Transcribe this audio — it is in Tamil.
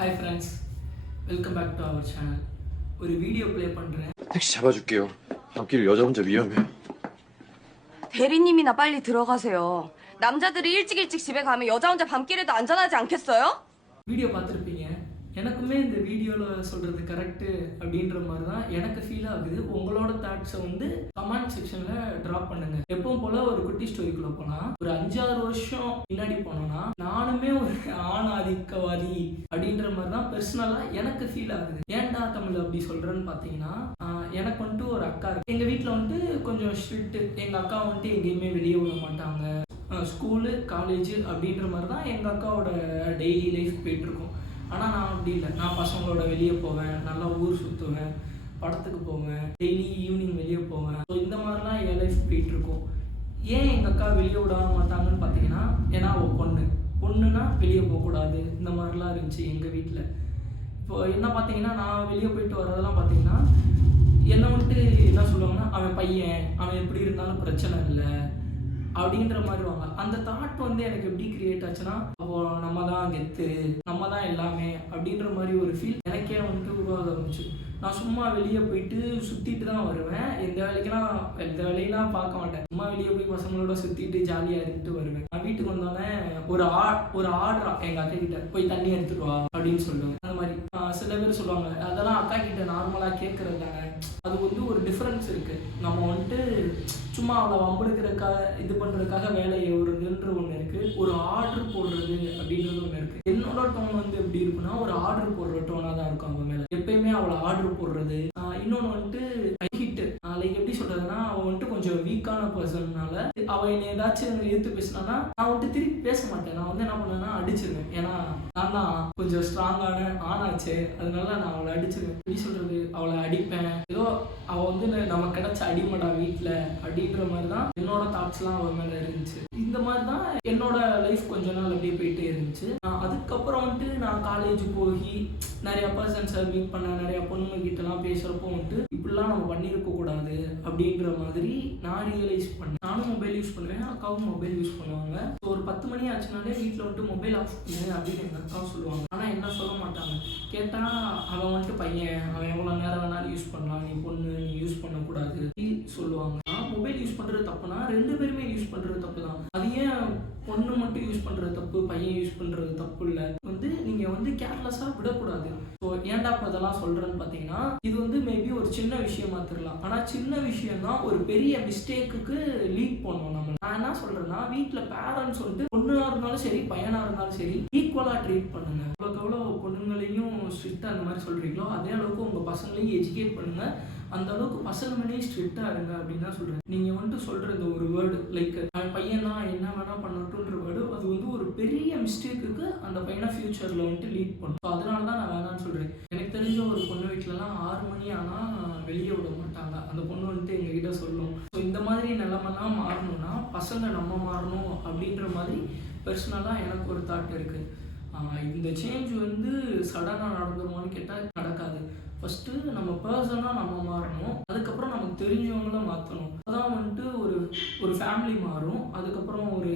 Hi friends, welcome back to our channel. ஒரு வீடியோ ப்ளே பண்றேன். 택시 잡아줄게요. 밤길 여자 혼자 위험해요. 대리님이나 빨리 들어가세요. 남자들이 일찍 집에 가면 여자 혼자 밤길에도 안전하지 않겠어요? வீடியோ பார்த்துருப்பீங்க. எனக்குமே இந்த வீடியோவில் சொல்கிறது கரெக்டு அப்படின்ற மாதிரி தான் எனக்கு ஃபீல் ஆகுது. உங்களோட தாட்ஸை கமெண்ட் செக்ஷனில் ட்ராப் பண்ணுங்கள். எப்பவும் போல் ஒரு குட்டி ஸ்டோரிக்குள்ளே போனால் ஒரு 5-6 வருஷம் முன்னாடி போனோன்னா நானுமே ஒரு ஆணாதிக்கவாதி அப்படின்ற மாதிரி தான் பர்சனலாக எனக்கு ஃபீல் ஆகுது. ஏன்டா தமிழ் அப்படி சொல்கிறேன்னு பார்த்தீங்கன்னா, எனக்கு ஒரு அக்கா இருக்கு. எங்கள் வீட்டில் கொஞ்சம் ஸ்ட்ரிக்ட்டு. எங்கள் அக்கா எங்கேயுமே வெளியே விட மாட்டாங்க. ஸ்கூலு காலேஜு அப்படின்ற மாதிரி தான் எங்கள் அக்காவோட டெய்லி லைஃப் போயிட்டுருக்கும். ஆனால் நான் அப்படி இல்லை. நான் பசங்களோட வெளியே போவேன், நல்லா ஊர் சுற்றுவேன், படத்துக்கு போவேன், டெய்லி ஈவினிங் வெளியே போவேன். ஸோ இந்த மாதிரிலாம் என் லைஃப் போயிட்டுருக்கும். ஏன் எங்கள் அக்கா வெளியே விட மாட்டாங்கன்னு பார்த்தீங்கன்னா, ஏன்னா அவள் பொண்ணுன்னா வெளியே போகக்கூடாது, இந்த மாதிரிலாம் இருந்துச்சு எங்கள் வீட்டில். இப்போ என்ன பார்த்தீங்கன்னா, நான் வெளியே போயிட்டு வரதெல்லாம் பார்த்தீங்கன்னா என்னை என்ன சொல்லுவாங்கன்னா, அவன் பையன், அவன் எப்படி இருந்தாலும் பிரச்சனை இல்லை அப்படின்ற மாதிரி வாங்க. அந்த தாட் எனக்கு எப்படி கிரியேட் ஆச்சுன்னா, அப்போ நம்ம தான் கெத்து, நம்ம தான் எல்லாமே அப்படின்ற மாதிரி ஒரு ஃபீல் எனக்கே உருவாக ஆரம்பிச்சு. நான் சும்மா வெளியே போயிட்டு சுற்றிட்டு தான் வருவேன். எந்த வேலையெல்லாம் பார்க்க மாட்டேன். சும்மா வெளியே போய் பசங்களோட சுற்றிட்டு ஜாலியாக இருந்துட்டு வருவேன். நான் வீட்டுக்கு வந்தோடனே ஒரு ஆர்டர் எங்கள் அக்கா கிட்ட போய் தண்ணி எடுத்துட்டு வா அப்படின்னு சொல்லுவேன். அந்த மாதிரி சில பேர் சொல்லுவாங்க, அதெல்லாம் அக்கா கிட்ட நார்மலாக கேட்கறது தானே. அது ஒரு டிஃப்ரென்ஸ் இருக்குது. நம்ம சும்மா அவளை வம்பெடுக்கிறதுக்காக இது பண்ணுறதுக்காக வேலை எவ்வளோன்ற ஒன்று இருக்குது. ஒரு ஆர்டர் போடுறது அப்படின்றது ஒன்று இருக்குது. என்னோட டோன் எப்படி இருக்குன்னா, ஒரு ஆர்டர் போடுற டோனாக தான் இருக்கும் அவன் மேலே. எப்பயுமே அவளை ஆர்டர் போடுறது. இன்னொன்று ஹிட்டு லைக் எப்படி சொல்கிறதுனா, அவன் கொஞ்சம் வீக்கான பர்சன்னால அவள் என்னை ஏதாச்சும் எடுத்து பேசினான்னா நான் திருப்பி பேச மாட்டேன். நான் என்ன பண்ணேன்னா அடிச்சிருவேன். ஏன்னா நான் தான் கொஞ்சம் ஸ்ட்ராங்கான ஆனாச்சு, அதனால நான் அவளை அடிச்சிருவேன். எப்படி சொல்கிறது, அவளை அடிப்பேன். ஏதோ அவள் நமக்கு கிடைச்ச அடிமடா வீட்டில் அப்படின்ற மாதிரி தான் என்னோட தாட்ஸ்லாம் அவள் மேலே இருந்துச்சு. இந்த மாதிரி தான் என்னோட லைஃப் கொஞ்ச நாள் அப்படியே போயிட்டே இருந்துச்சு. அதுக்கப்புறம் நான் காலேஜ் போய் நிறைய பர்சன்ஸை மீட் பண்ண, நிறைய பொண்ணுங்க கிட்டலாம் பேசுகிறப்போ இப்படிலாம் நம்ம பண்ணியிருக்க கூடாது அப்படின்ற மாதிரி நான் ரியலைஸ் பண்ணேன். நானும் மொபைல் யூஸ் பண்ணுவேன், அக்காவும் மொபைல் யூஸ் பண்ணுவாங்க. ஸோ ஒரு 10 மணி ஆச்சுனாலே வீட்டில் மொபைல் ஆஃப் பண்ணு அப்படின்னு எங்கள் அக்காவும் சொல்லுவாங்க. ஆனால் என்ன சொல்ல மாட்டாங்க. கேட்டால் அவன் பையன், அவன் எவ்வளோ நேரம் வேணாலும் யூஸ் பண்ணலாம், நீ பொண்ணு, நீ யூஸ் பண்ணக்கூடாது சொல்லுவாங்க. நான் மொபைல் யூஸ் பண்ணுறது தப்புனா 2 பேருமே யூஸ் பண்ணுறது தப்பு தான். அது ஏன் பொண்ணு மட்டும் யூஸ் பண்ணுறது தப்பு, பையன் யூஸ் பண்ணுறது தப்பு இல்லை. நீங்கள் கேர்லெஸ்ஸாக விடக்கூடாது. ஸோ ஏன்டா இப்போ இதெல்லாம் சொல்கிறேன்னு பார்த்தீங்கன்னா, இது மேபி ஒரு சின்ன விஷயமா தெரியலாம். ஆனால் சின்ன விஷயம் தான் ஒரு பெரிய மிஸ்டேக்குக்கு லீட் பண்ணுவோம் நம்ம. நான் என்ன சொல்கிறேன்னா, வீட்டில் பேரண்ட்ஸ் பொண்ணாக இருந்தாலும் சரி, பையனாக இருந்தாலும் சரி, ஈக்குவலாக ட்ரீட் பண்ணுங்க. எவ்வளோ பொண்ணுங்களையும் ஸ்ட்ரிக்டாக அந்த மாதிரி சொல்கிறீங்களோ, அதே அளவுக்கு உங்கள் பசங்களையும் எஜுகேட் பண்ணுங்கள். அந்த அளவுக்கு பசங்க மேலேயும் ஸ்ட்ரிக்டாக இருங்க அப்படின்னு தான் சொல்கிறேன். நீங்கள் சொல்கிற இந்த ஒரு வேர்டு லைக் பையன் தான் என்ன வேணால் பண்ணட்டுன்ற வேர்டு, அது ஒரு பெரிய மிஸ்டேக்குக்கு அந்த பையனை ஃபியூச்சரில் லீட் பண்ணும். ஸோ அதனால தான் நான் வேணான்னு சொல்கிறேன். எனக்கு தெரிஞ்ச ஒரு பொண்ணு வீட்டிலலாம் 6 மணி ஆனால் வெளியே விட மாட்டாங்க. அந்த பொண்ணு எங்ககிட்ட சொல்லும். ஸோ இந்த மாதிரி நிலைமெல்லாம் மாறணும்னா பசங்க நம்ம மாறணும் அப்படின்ற மாதிரி பர்சனலாக எனக்கு ஒரு தாட் இருக்குது. இந்த சேஞ்ச் சடனாக நடந்துருமான்னு கேட்டால் நடக்காது. ஃபஸ்ட்டு நம்ம பர்சனாக நம்ம மாறணும். அதுக்கப்புறம் நமக்கு தெரிஞ்சவங்கள மாற்றணும். அதான் ஒரு ஃபேமிலி மாறும். அதுக்கப்புறம் ஒரு